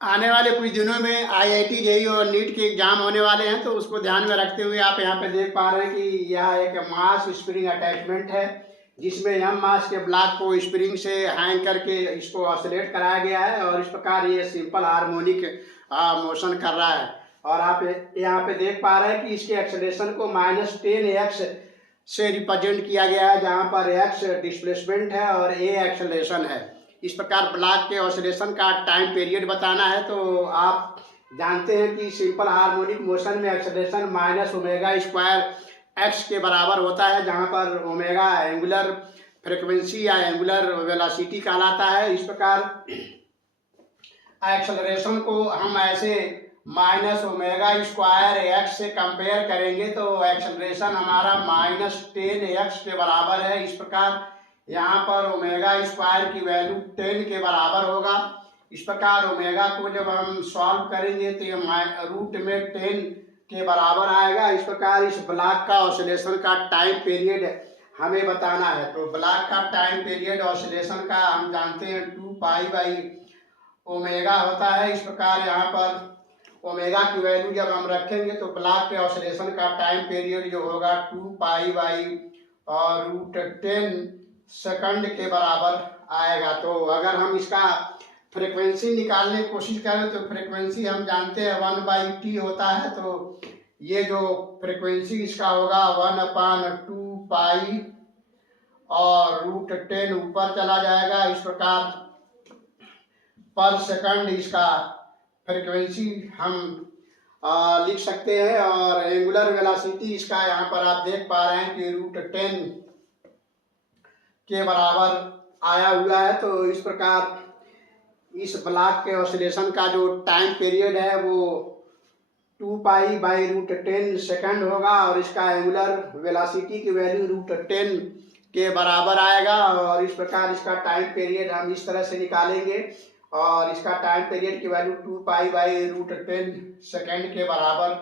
आने वाले कुछ दिनों में आईआईटी जेईई और नीट के एग्जाम होने वाले हैं, तो उसको ध्यान में रखते हुए आप यहाँ पे देख पा रहे हैं कि यह एक मास स्प्रिंग अटैचमेंट है, जिसमें एम मास के ब्लॉक को स्प्रिंग से हैंग करके इसको ऑसिलेट कराया गया है और इस प्रकार ये सिंपल हार्मोनिक मोशन कर रहा है। और आप यहाँ पे देख पा रहे हैं कि इसके एक्सेलरेशन को -10x से रिप्रेजेंट किया गया है, जहाँ पर x डिस्प्लेसमेंट है और a एक्सेलरेशन है। इस प्रकार ब्लॉक के ऑसिलेशन का टाइम पीरियड बताना है, तो आप जानते हैं कि सिंपल हार्मोनिक मोशन में एक्सेलरेशन -ओमेगा² एक्स के बराबर होता है, जहाँ पर ओमेगा एंगुलर फ्रिक्वेंसी या एंगुलर वेलोसिटी कहलाता है। इस प्रकार एक्सेलरेशन को हम ऐसे -ओमेगा² एक्स से कंपेयर करेंगे तो एक्सेलरेशन हमारा -10x के बराबर है। इस प्रकार यहाँ पर ओमेगा² की वैल्यू 10 के बराबर होगा। इस प्रकार ओमेगा को जब हम सॉल्व करेंगे तो ये √10 के बराबर आएगा। इस प्रकार इस ब्लॉक का ऑसिलेशन का टाइम पीरियड हमें बताना है, तो ब्लॉक का टाइम पीरियड ऑसिलेशन का हम जानते हैं 2π/ओमेगा होता है। इस प्रकार यहाँ पर ओमेगा की वैल्यू जब हम रखेंगे तो ब्लॉक के ऑसिलेशन का टाइम पीरियड जो होगा 2π/√10 सेकंड के बराबर आएगा। तो अगर हम इसका फ्रीक्वेंसी निकालने की कोशिश करें तो फ्रीक्वेंसी हम जानते हैं 1/t होता है, तो ये जो फ्रीक्वेंसी इसका होगा 1/2π और √10 ऊपर चला जाएगा। इस प्रकार पर सेकंड इसका फ्रीक्वेंसी हम लिख सकते हैं। और एंगुलर वेलोसिटी इसका यहाँ पर आप देख पा रहे हैं कि √10 के बराबर आया हुआ है। तो इस प्रकार इस ब्लॉक के ऑसिलेशन का जो टाइम पीरियड है वो 2π/√10 सेकंड होगा और इसका एंगुलर वेलोसिटी की वैल्यू √10 के बराबर आएगा। और इस प्रकार इसका टाइम पीरियड हम इस तरह से निकालेंगे और इसका टाइम पीरियड की वैल्यू 2π/√10 सेकंड के बराबर